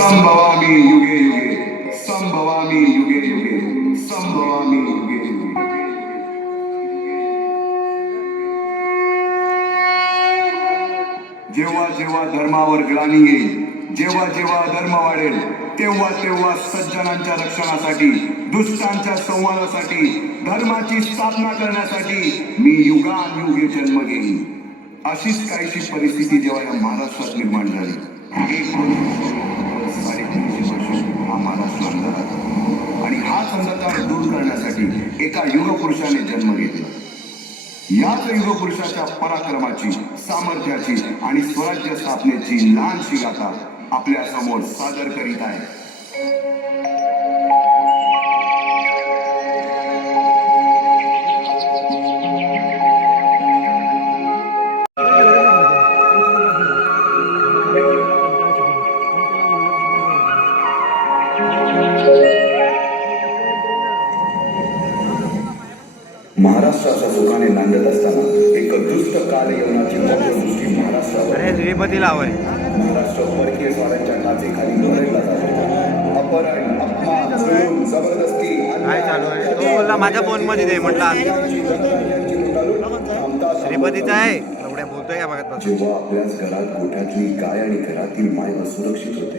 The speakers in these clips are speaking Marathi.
संभवामी युगे युगे, संभवामी युगे युगे, संभवामी युगे युगे. जेव्हा जेव्हा धर्मावर ग्लानी येईल, जेव्हा जेव्हा धर्म वाढेल, तेव्हा तेव्हा सज्जनांच्या रक्षणासाठी, दुष्टांच्या संवादासाठी, धर्माची स्थापना करण्यासाठी मी युगानुयुगे जन्म घेईन. अशीच काहीशी परिस्थिती जेव्हा या महाराष्ट्रात निर्माण झाली, 350 वर्ष हा महाराष्ट्र अंधारात, आणि हाच अंधकार दूर करण्यासाठी एका युगपुरुषाने जन्म घेतला. याच युगपुरुषाच्या पराक्रमाची, सामर्थ्याची आणि स्वराज्य स्थापनेची लहानशी गाथा आपल्या समोर सादर करीत आहे. महाराष्ट्राच्या सुखाने नांदत असताना एक दुष्ट काल येवनाची दृष्टी महाराष्ट्रावर महाराष्ट्र परकीय स्वारांच्या टाचेखाली भरडला जातो. अपहरण, अपमान, जुलूम, जबरदस्ती काय चालू आहे? तो बोलला माझ्या फोन मध्ये दे म्हटलं श्रीपतीचा आहे एवढ्या बोलतोय का बघत. जेव्हा आपल्याच घरात गोठ्यातली गाय आणि घरातील माय सुरक्षित होते,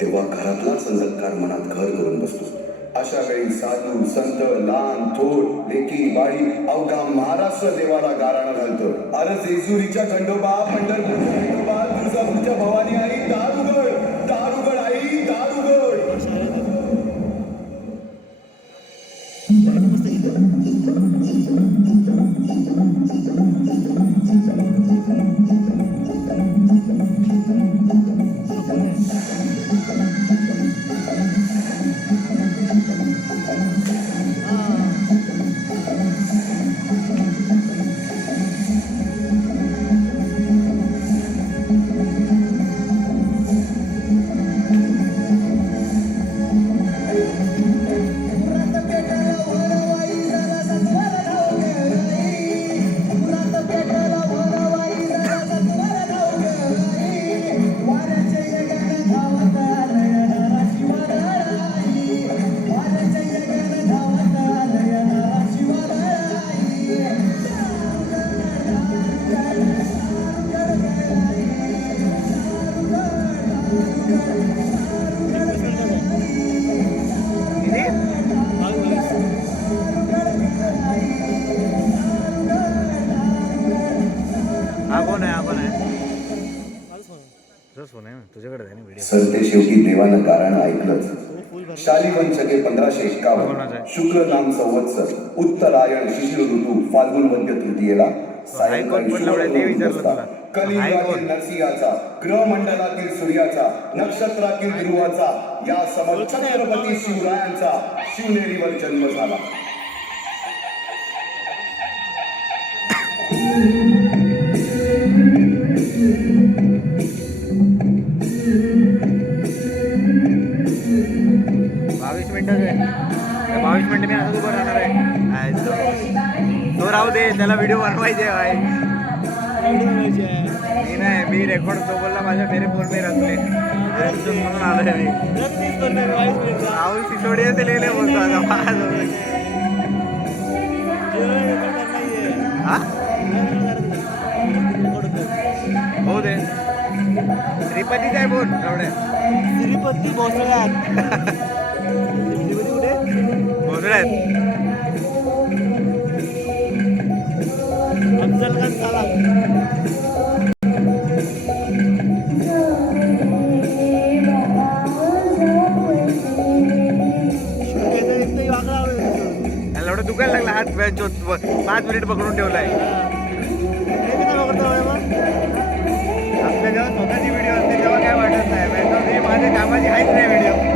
तेव्हा घरातलाच अंधकार मनात घर करून बसतो. अशा वेळी साधू, संत, लहान, थोर, लेकी, बाळी अवघा महाराष्ट्र देवाला गाराणं घालतो. अरे जेजुरीच्या खंडोबा, पंढरपूरच्या खंडोबा, तुळजापूरच्या भवानी आई, दार उघड, दार उघड आई, दार उघड. सरते शेवटी देवानं गाराणं ऐकलंच. शालिवन शके 1551 शुक्ल नाम संवत्सर, उत्तरायण शिशिर ऋतू, फाल्गुन वद्य तृतीयेला कलियुगातील नरसिंहाचा, ग्रहमंडलातील सूर्याचा, नक्षत्रातील ध्रुवाचा, या समर छत्रपती शिवरायांचा शिवनेरीवर जन्म झाला. बावीस मिनिटं मी असं उभं राहणार आहे. तो राहू दे, त्याला व्हिडिओ बनवायचे आहे. मी नाही, मी रेकॉर्ड तो बोलला माझ्या मेरे फोन में रखले म्हणून आलोय मी. राहुल सिसोडिया से लेले बोलतो आता हो दे. श्रीपतीच आहे बोल एवढ्या. श्रीपती भोसड्यात भोसड्यात अफजलखान साला. एवढं दुखायला लागला हात 5 मिनिट पकडून ठेवलाय. आपल्या जेव्हा स्वतःची व्हिडिओ असते तेव्हा काय वाटत नाही. माझ्या कामाची आहेच नाही व्हिडिओ.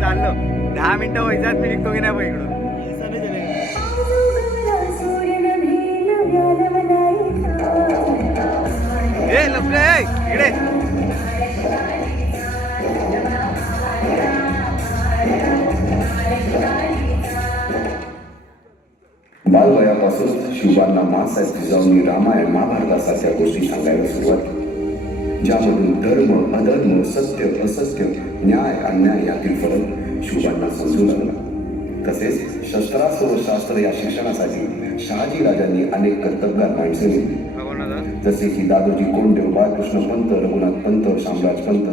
चाललो 10 मिनिटं व्हायच्यात मी निघतो बी नाही बघ इकडून. ए लपले इकडे. बालवयापासून शिवांना माँसाहेब जिजाऊंनी रामायण महाभारतासारख्या गोष्टी सांगायला सुरुवात केली, ज्यामधून धर्म अधर्म सत्य असत्य न्याय अन्याय यातील फरक शिवांना समजू लागला. तसेच शस्त्रास्त्र व शास्त्र या शिक्षणासाठी शहाजी राजांनी अनेक कर्तबगार माणसे नेमली, जसे की दादोजी कोंडदेव, बाळकृष्ण पंत, रघुनाथ पंत, शामराज पंत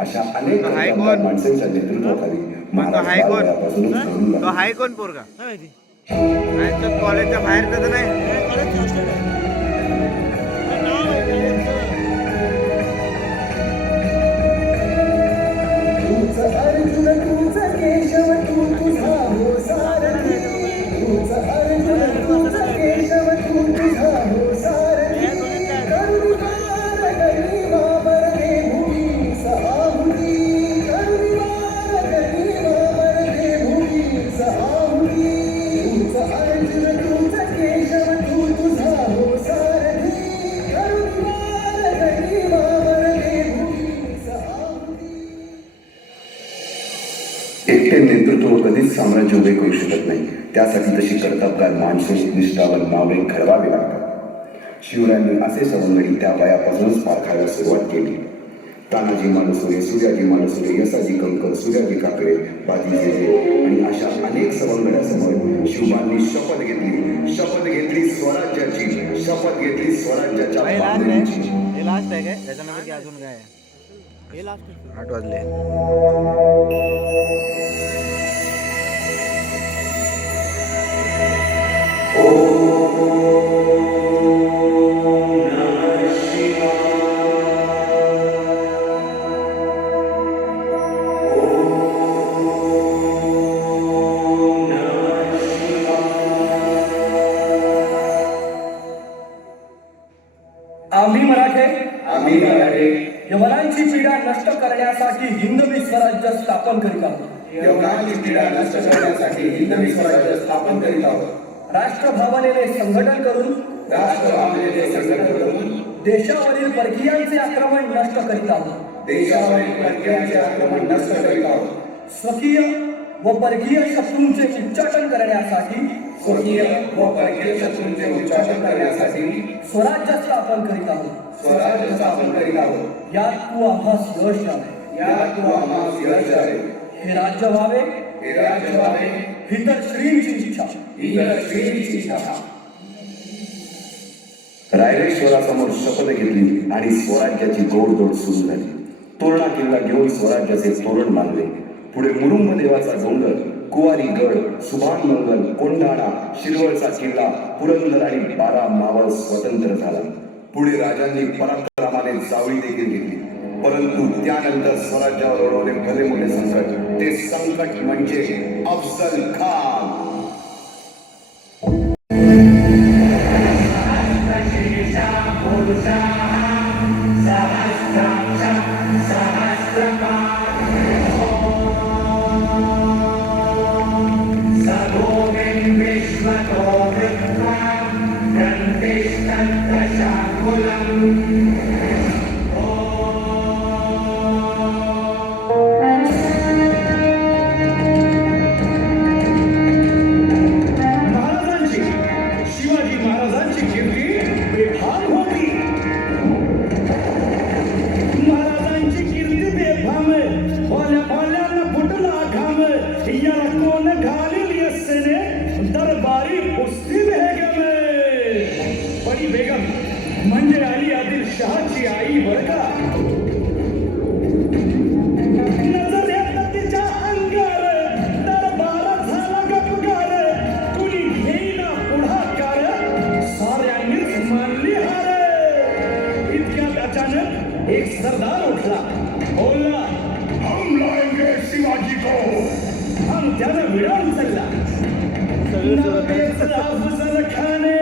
अशा अनेक कर्तबगार माणसांच्या नेतृत्वाखाली महाराज बालवयापासूनच घडू लागला. हाय कोण पोरगा कॉलेजच्या बाहेर तर नाही. एकटे नेतृत्व कधीच साम्राज्य उभे करू शकत नाही. त्यासाठी तशी कर्तबगार माणसे निष्ठावान मावळे घडवावे लागतात. शिवरायांनी असे सवंगडी त्या वयापासूनच पारखायला सुरुवात केली. तानाजी मालुसरे, सूर्याजी मालुसरे, यसाजी कंकर, सूर्याजी काकडे, बाजी जेजे आणि अशा अनेक सवंगड्यासमोर शिवबांनी शपथ घेतली स्वराज्याची, शपथ घेतली स्वराज्याच्या बांधणीची. हे लास्ट आहे काय? त्याच्यानंतर की अजून काय आहे? हे लास्ट 8 वाजले. आम्ही मराठे यवनांची पीडा नष्ट करण्यासाठी हिंदवी स्वराज्य स्थापन करीत आहोत. राष्ट्रभावनेने संघटन करून देशावरील परकीयांचे आक्रमण नष्ट करीत आहोत. स्वकीय व परकीय शत्रूंचे उच्चाटन करण्यासाठी स्वराज्य स्थापन करीत आहोत. यात तू आम्हास यश आहे. हे राज्य व्हावे ही तर श्रींची इच्छा. रायरेश्वरासमोर शपथ घेतली आणि स्वराज्याची गोडदोड सुरू झाली. तोरणा किल्ला घेऊन स्वराज्याचे तोरण बांधले. पुढे मुरुंब देवाचा डोंगर, कुवारी गड, सुभान मंगल, कोंढाणा, शिरवळचा किल्ला, पुरंदर आणि 12 मावळ स्वतंत्र झाला. पुढे राजांनी पराक्रमाने जावळी देखील घेतली. परंतु त्यानंतर स्वराज्यावर ओढवले भले मोठे संकट. ते संकट म्हणजे अफजल खान. म्हणजे आली आदिल शहाची आई बरं का. नजरेत तिच्या अंगार दरबार झाला गपगार. कुणी घेईना पुढाकार, साऱ्यांनीच मानली हार. इतक्यात अचानक एक सरदार उठला, बोलला हम लाएंगे शिवाजी को. हम त्यानं विडा उचलला. अफजल खाने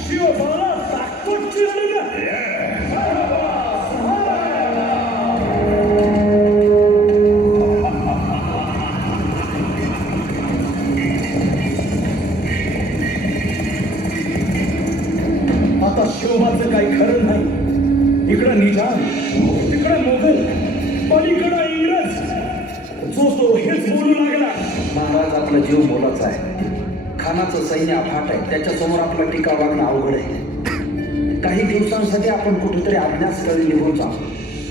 शिवबाला ताकद आता शिवबाचं काही खरं नाही. इकडं निजाम, तिकडं मोगल, पलीकडं इंग्रज. जो हेच बोलू लागला. महाराज आपला जीव मोलाचा आहे. खानाचं सैन्य अफाट आहे. त्याच्यासमोर आपला टीका वागणं अवघड आहे. काही दिवसांसाठी आपण कुठेतरी अज्ञातस्थळी निघून जाऊ.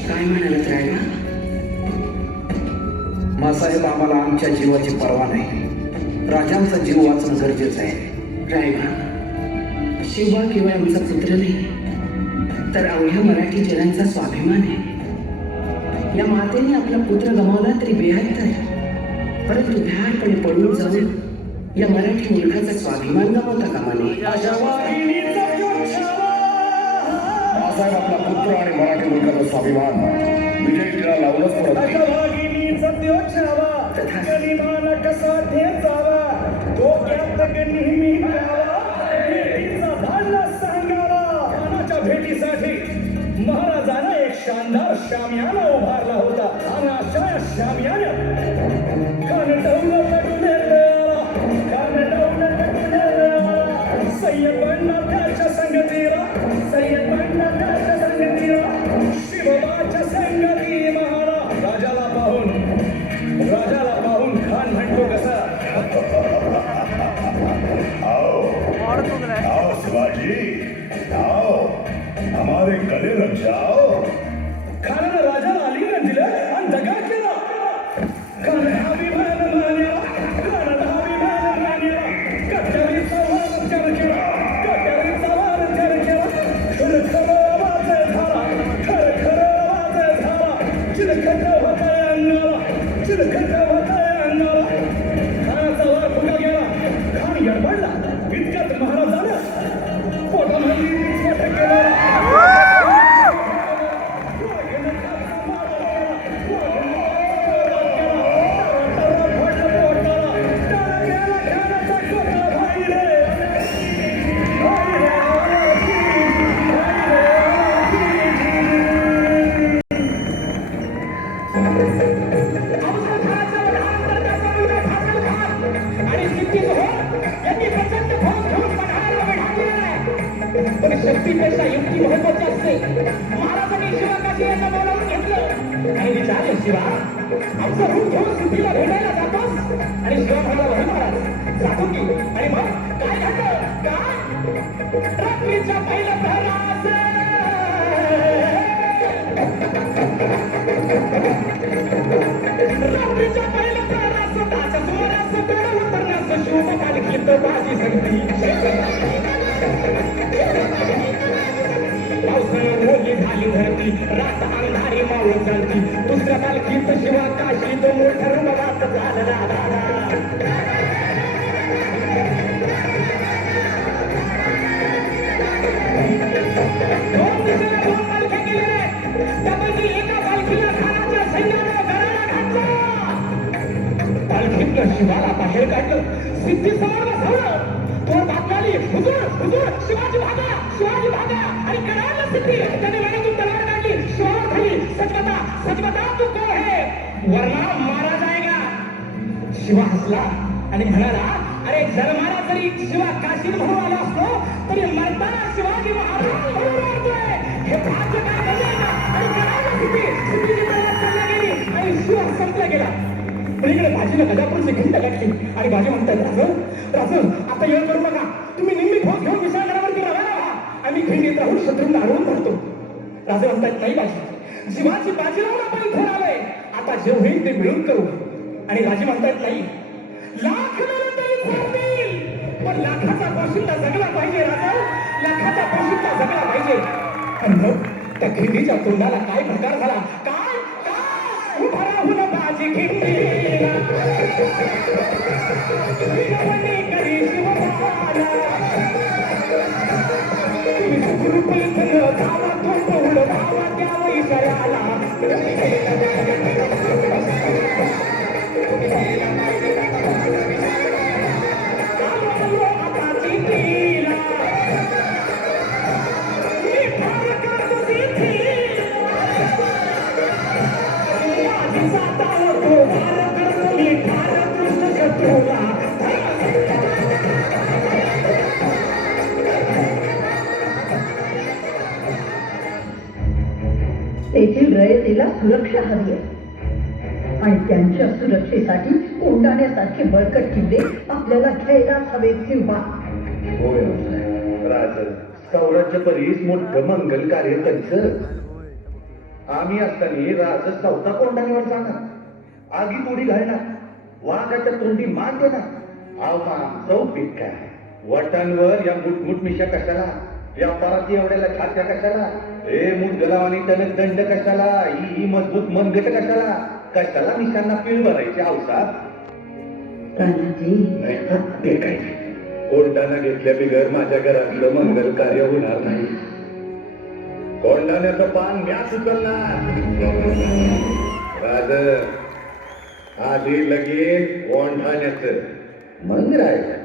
काय म्हणालात रायबा? मासाहेब, आम्हाला आमच्या जीवाची पर्वा नाही. राजांचा जीव वाचणं गरजेचं आहे. रायबा, शिवबा केवळ आमचा पुत्र नाही, तर अवघ्या मराठी जनांचा स्वाभिमान आहे. या मातेने आपला पुत्र गमावला तरी बेहत्तर आहे, परंतु भ्याडपणे पळून जाऊन या मराठी मुलगाचा स्वाभिमान गमावता कामा नये. अशा वाघिणीचा योद्धा. मासाहेब, आपला पुत्र आणि मराठी मुलगाचा स्वाभिमान विजय टिळा लावूनच परत अशा वाघिणीचा योद्धा. गनिमाला कसा ठेचावा, डोक्यात नेहमी घ्यावा. भेटीचा धाडला सांगावा. खानाच्या भेटीसाठी महाराजांना एक शानदार शामियाना उभारला होता. आणि अशा शामियान्यात कानटवलं नेला, कानटवलं नेला. सय्यद बंडा त्याच्या संगतीला, सय्यद बंडा त्याच्या संगतीला, शिवबाच्या संगती महाराज. राजाला पाहून खान म्हणतो कसा, और सुन रहा है. आओ शिवाजी, आओ हमारे गले लग जाओ. खानानं राजाला आलिंगन दिलं आणि दगा केला. खानाला अभिमान मानला, खानाला अभिमान मानला. कट्यारीचा वार त्यानं केला, कट्यारीचा वार त्यानं केला. खरखर आवाज झाला, खरखर आवाज झाला. चिरखट होताय अंगाला, चिरखट होताय अंगाला. खानाचा वार फुगा गेला. खान गडबडला. इतक्यात महाराजानं पोटामध्ये विस्फोट केला. शक्तीपेक्षा युक्ती महत्वाची असते. महाराजांनी शिवाकाशी यांना बोलावून घेतलं आणि विचारले, शिवा आमचं रूप घेऊन सिद्धीला भेटायला जातोस? आणि शिवा म्हणाला, महाराज जातो की. आणि मग काय घडलं? काय? रात्रीच्या पहिल्या प्रहरास रात्रीच्या पहिल्या प्रहरास स्वतःच्या सुमारास गड उतरण्यास शिव पालखीत बाजी संगती. पावसानं ओली झाली धरती, रात अंधारी मावळत चालती. दुसऱ्या पालखीत शिवा काशी तो मोठा रुमरात झाला. दोन दिशेला दोन पालख्या गेलेल्या आहेत. त्यापैकी एका पालखीला खानाच्या सैन्यानं गराडा घातला. पालखीतनं शिवाला बाहेर काढलं, सिद्धी समोर बसवलं. तो बातमी, हुजूर हुजूर शिवाजी भागा, शिवाजी भागा. आणि कडाडलं सिद्धी. त्याने मनातून तलवार काढली, शिवावर खाली. सच बता तू कोण है, वरना मारा जाएगा. शिवा हसला आणि म्हणाला, अरे जन्माला जरी शिवा काशीद म्हणून आला असतो तरी मरताना शिवाजी महाराज म्हणून मरतोय. हे भाग्य काय झालंय ना. आणि कडाडलं सिद्धी. सिद्धीची तलवार चालला गेली आणि शिवा संपला गेला. पण इकडे बाजीनं गजापूरची घंट गाठली आणि बाजी म्हणतात, राजन आता येळ करू नका. तुम्ही निम्मी फौज घेऊन विशाळगडावरती रवाना व्हा. आम्ही खिंडीत राहून शत्रूंना हरवून धरतो. राजे म्हणतात, नाही बाजी, जीवाची बाजी लावून आपण इथून आलोय. आता जे होईल ते मिळून करू. आणि राजे म्हणतात, नाही, लाख मिळून तरी चालतील, पण लाखाचा पोशिंदा जगला पाहिजे. राजा, लाखाचा पोशिंदा जगला पाहिजे. आणि मग त्या खिंडीच्या तोंडाला काय प्रकार झाला. काय काय उभा राहून बाजी खिंडीला विनवणी करी शिवबाला. तुम्ही सुखरूप इथं धावा तोंड धावा त्या इशाऱ्याला. आलो आता सिद्धीला, मी फार करतो सिद्धीला. माझी जाता होतो फार करतो मी फार कृष्ण शत्रूला. तेथील रयतेला सुरक्षा हवी आहे आणि त्यांच्या सुरक्षेसाठी कोंडाण्यासारखे बळकट किल्ले आपल्याला घ्यायलाच हवे किंवा होय राज सौराज्य परीस मोठं मंगल कार्य त्यांचं. आम्ही असताना राज चौथा कोंडाण्यावर जाणार, आगीत उडी घालणार, वाघाच्या तोंडी मान देणार. आव्हान चौपीक काय वटांवर या मुठमुठ मिशा कशाला, या पराती एवढ्याला छात्या कशाला, हे मुदगलावानी त्याने दंड कशाला, ही मजबूत मनगट कशाला, कशाला मिशांना पीळ भरायची अवसाद. तानाजी नाही ते काय कोंडाणा घेतल्या बिगर माझ्या घरातलं मंगल कार्य होणार नाही. कोंडाण्याचं पान म्याच उचलणार. राज आधी लगीन कोंडाण्याचं मग राहिलं.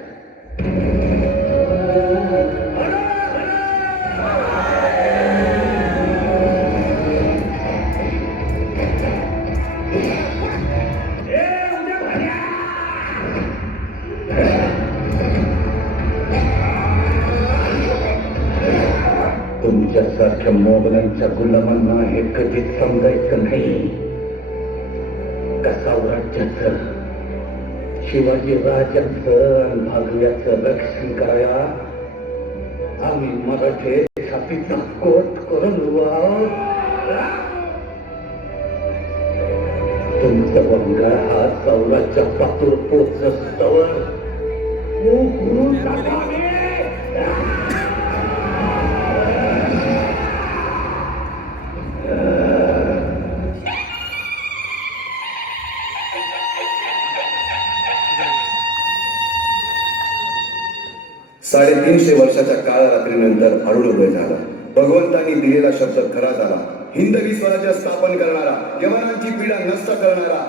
तुमच्यासारख्या मोगलांच्या गुलामांना हे कधीच समजायचं नाही. कसावराज्याचं, शिवाजी राजांचं आणि भागव्याचं रक्षण कराया आम्ही मराठे छातीचा कोट करून उभा आहोत. तुमचा बंगाल हा सौराच्या पातूर पोचस्तवर साडेतीनशे वर्षाच्या काळरात्रीनंतर अरुणोदय झाला. भगवंतांनी दिलेला शब्द खरा झाला. हिंदवी स्वराज्य स्थापन करणारा, यवनांची पीडा नष्ट करणारा,